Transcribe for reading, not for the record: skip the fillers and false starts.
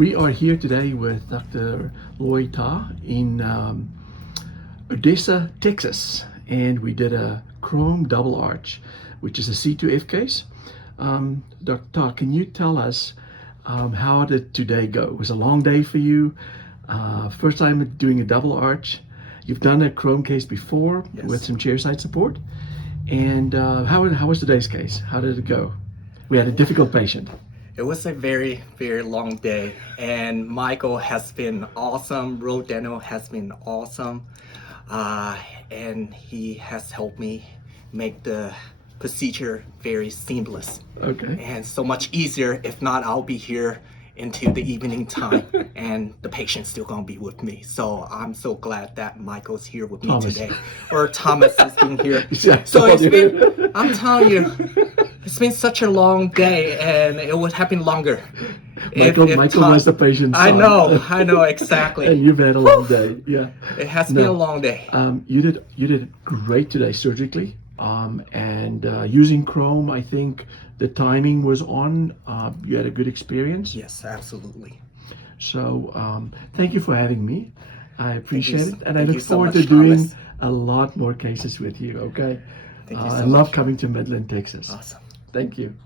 We are here today with Dr. Loi Ta in Odessa, Texas, and we did a CHROME double arch, which is a C2F case. Dr. Ta, can you tell us how did today go? It was a long day for you. First time doing a double arch. You've done a CHROME case before. Yes. With some chairside support. And how was today's case? How did it go? We had a difficult patient. It was a very, very long day, and Michael has been awesome. Road Dental has been awesome, and he has helped me make the procedure very seamless. Okay. And so much easier. If not, I'll be here until the evening time, and the patient's still gonna be with me. So I'm so glad that Michael's here with me Thomas. today, or Thomas is in here. Yeah, So it's been, I'm telling you, it's been such a long day, and it would happen longer. Michael was the patient's I son. know exactly. And you've had a long day. Yeah. It has been a long day. You did great today surgically, and using CHROME, I think the timing was on. You had a good experience. Yes, absolutely. So thank you for having me. I appreciate it, and I thank look you so forward much, to doing Thomas. a lot more cases with you. Okay. Thank you so I love much. coming to Midland, Texas. Awesome. Thank you.